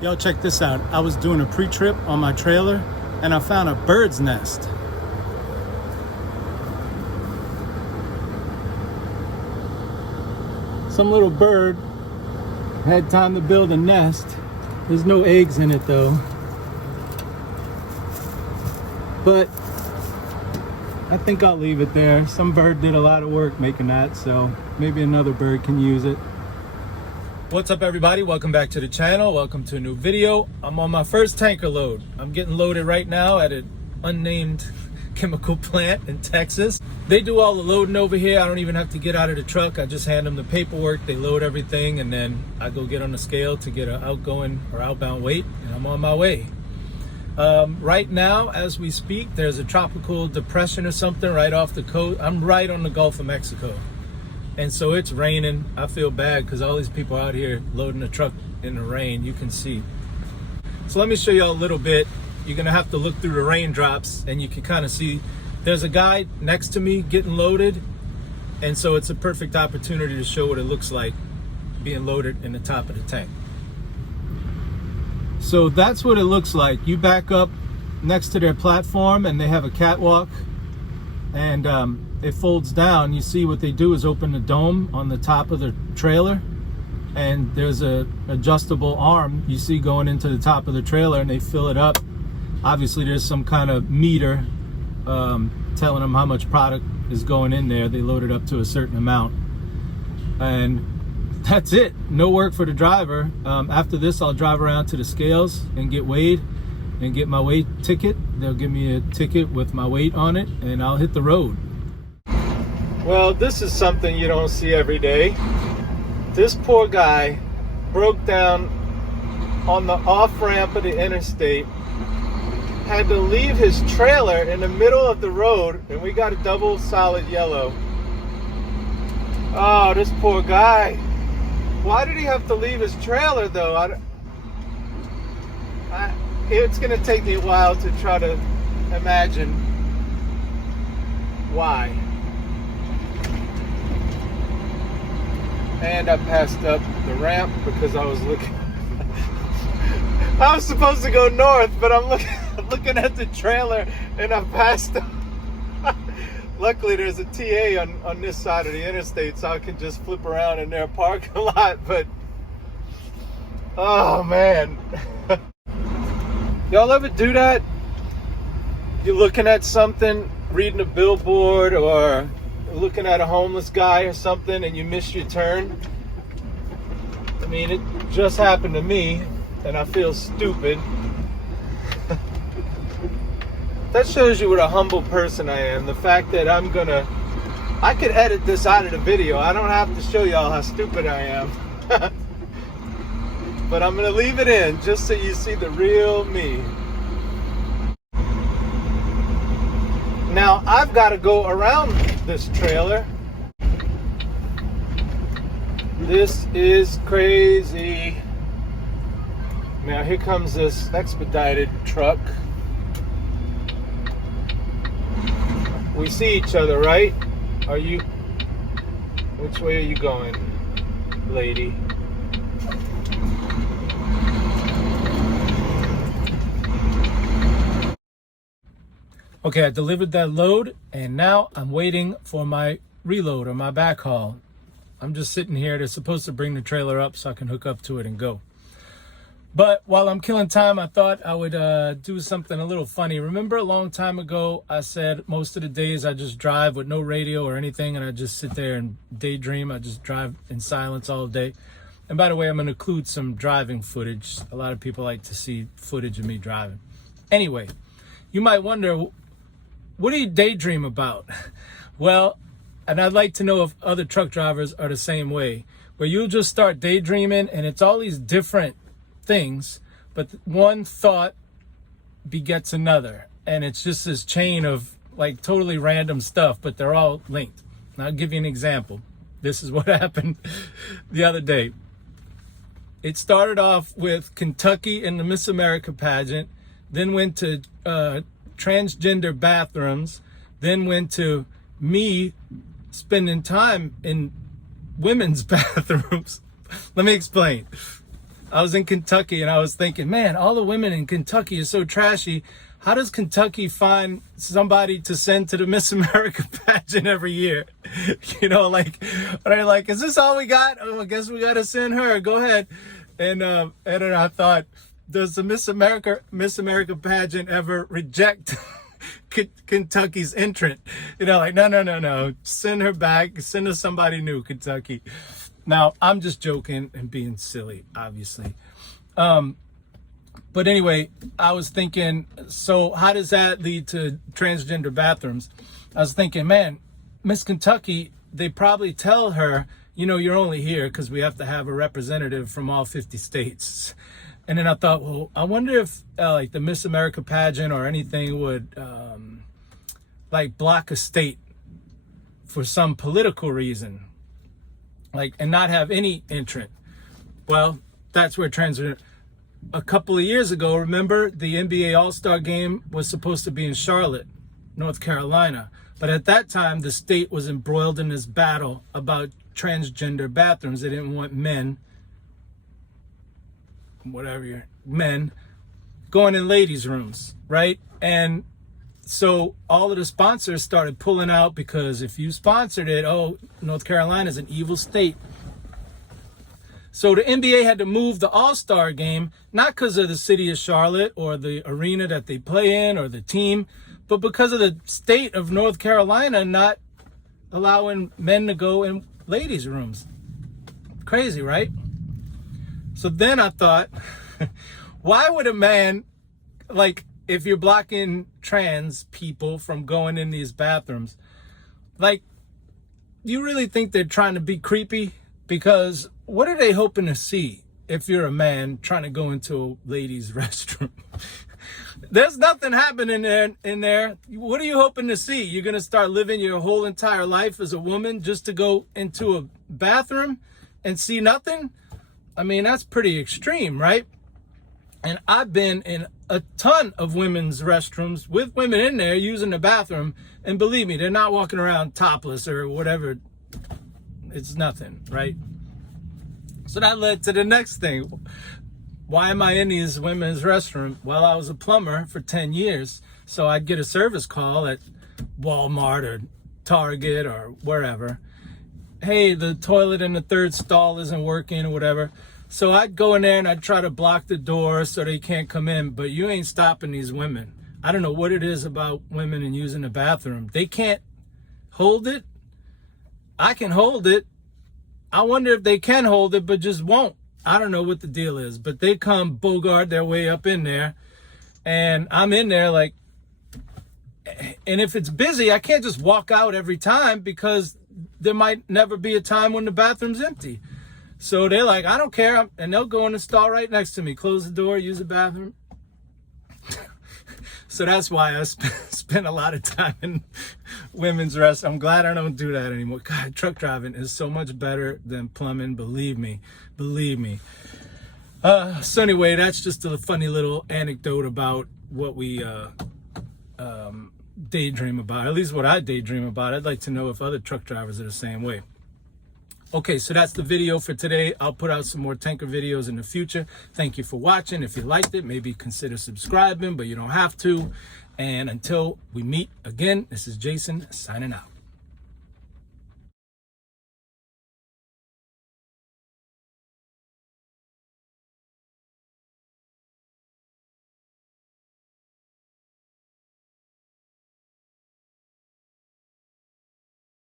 Yo, check this out. I was doing a pre-trip on my trailer and I found a bird's nest. Some little bird had time to build a nest. There's no eggs in it though. But I think I'll leave it there. Some bird did a lot of work making that, so maybe another bird can use it. What's up everybody? Welcome back to the channel. Welcome to a new video. I'm on my first tanker load. I'm getting loaded right now at an unnamed chemical plant in Texas. They do all the loading over here. I don't even have to get out of the truck. I just hand them the paperwork. They load everything and then I go get on the scale to get an outgoing or outbound weight and I'm on my way. Right now, as we speak, there's a tropical depression or something right off the coast. I'm right on the Gulf of Mexico. And so it's raining. I feel bad because all these people out here loading the truck in the rain, you can see. So let me show you all a little bit. You're gonna have to look through the raindrops and you can kind of see there's a guy next to me getting loaded. And so it's a perfect opportunity to show what it looks like being loaded in the top of the tank. So that's what it looks like. You back up next to their platform and they have a catwalk and it folds down. You see what they do is open the dome on the top of the trailer and there's a adjustable arm you see going into the top of the trailer and they fill it up. Obviously there's some kind of meter telling them how much product is going in there. They load it up to a certain amount and that's it. No work for the driver. After this I'll drive around to the scales and get weighed and get my weight ticket. They'll give me a ticket with my weight on it and I'll hit the road. Well, this is something you don't see every day. This poor guy broke down on the off-ramp of the interstate, had to leave his trailer in the middle of the road, and we got a double solid yellow. Oh, this poor guy. Why did he have to leave his trailer though? It's gonna take me a while to try to imagine why. And I passed up the ramp because I was looking. I was supposed to go north, but I'm looking at the trailer and I passed up. Luckily, there's a TA on this side of the interstate, so I can just flip around in their parking lot. But oh man, y'all ever do that? You're looking at something, reading a billboard, or looking at a homeless guy or something and you miss your turn. I mean, it just happened to me and I feel stupid. That shows you what a humble person I am. The fact that I could edit this out of the video. I don't have to show y'all how stupid I am. But I'm gonna leave it in just so you see the real me. Now I've got to go around this trailer. This is crazy. Now here comes this expedited truck. We see each other, right? Which way are you going, lady? Okay, I delivered that load and now I'm waiting for my reload or my backhaul. I'm just sitting here. They're supposed to bring the trailer up so I can hook up to it and go. But while I'm killing time, I thought I would do something a little funny. Remember a long time ago, I said most of the days I just drive with no radio or anything and I just sit there and daydream. I just drive in silence all day. And by the way, I'm going to include some driving footage. A lot of people like to see footage of me driving. Anyway, you might wonder, what do you daydream about? Well, and I'd like to know if other truck drivers are the same way, where you'll just start daydreaming and it's all these different things, but one thought begets another. And it's just this chain of like totally random stuff, but they're all linked. And I'll give you an example. This is what happened the other day. It started off with Kentucky in the Miss America pageant, then went to transgender bathrooms, then went to me spending time in women's bathrooms. Let me explain. I was in Kentucky and I was thinking, man, all the women in Kentucky are so trashy. How does Kentucky find somebody to send to the Miss America pageant every year? You know, like, they're like, is this all we got? Oh, I guess we got to send her. Go ahead. And then I thought, does the Miss America pageant ever reject Kentucky's entrant? You know, like, no. Send her back. Send her somebody new, Kentucky. Now, I'm just joking and being silly, obviously. But anyway, I was thinking, so how does that lead to transgender bathrooms? I was thinking, man, Miss Kentucky, they probably tell her, you know, you're only here because we have to have a representative from all 50 states. And then I thought, well, I wonder if like the Miss America pageant or anything would like block a state for some political reason, like, and not have any entrant. Well, that's where transgender. A couple of years ago, remember, the NBA All-Star game was supposed to be in Charlotte, North Carolina. But at that time, the state was embroiled in this battle about transgender bathrooms. They didn't want men, men, going in ladies' rooms, right? And so all of the sponsors started pulling out because if you sponsored it, oh, North Carolina is an evil state. So the NBA had to move the All-Star game, not because of the city of Charlotte or the arena that they play in or the team, but because of the state of North Carolina not allowing men to go in ladies' rooms. Crazy, right? So then I thought, why would a man, like, if you're blocking trans people from going in these bathrooms, like, do you really think they're trying to be creepy? Because what are they hoping to see if you're a man trying to go into a ladies' restroom? There's nothing happening in there. What are you hoping to see? You're going to start living your whole entire life as a woman just to go into a bathroom and see nothing? I mean, that's pretty extreme, right? And I've been in a ton of women's restrooms with women in there using the bathroom. And believe me, they're not walking around topless or whatever. It's nothing, right? So that led to the next thing. Why am I in these women's restrooms? Well, I was a plumber for 10 years. So I'd get a service call at Walmart or Target or wherever. Hey, the toilet in the third stall isn't working or whatever. So I'd go in there and I'd try to block the door so they can't come in. But you ain't stopping these women. I don't know what it is about women and using the bathroom. They can't hold it. I can hold it. I wonder if they can hold it, but just won't. I don't know what the deal is, but they come bogart their way up in there, and I'm in there like, and if it's busy, I can't just walk out every time because there might never be a time when the bathroom's empty. So they're like, I don't care, and they'll go in the stall right next to me, close the door, use the bathroom. So that's why I spend a lot of time in women's rest. I'm glad I don't do that anymore. God, truck driving is so much better than plumbing. Believe me. So anyway, that's just a funny little anecdote about what we daydream about. At least what I daydream about. I'd like to know if other truck drivers are the same way. Okay, so that's the video for today. I'll put out some more tanker videos in the future. Thank you for watching. If you liked it, maybe consider subscribing, but you don't have to. And until we meet again, this is Jason signing out.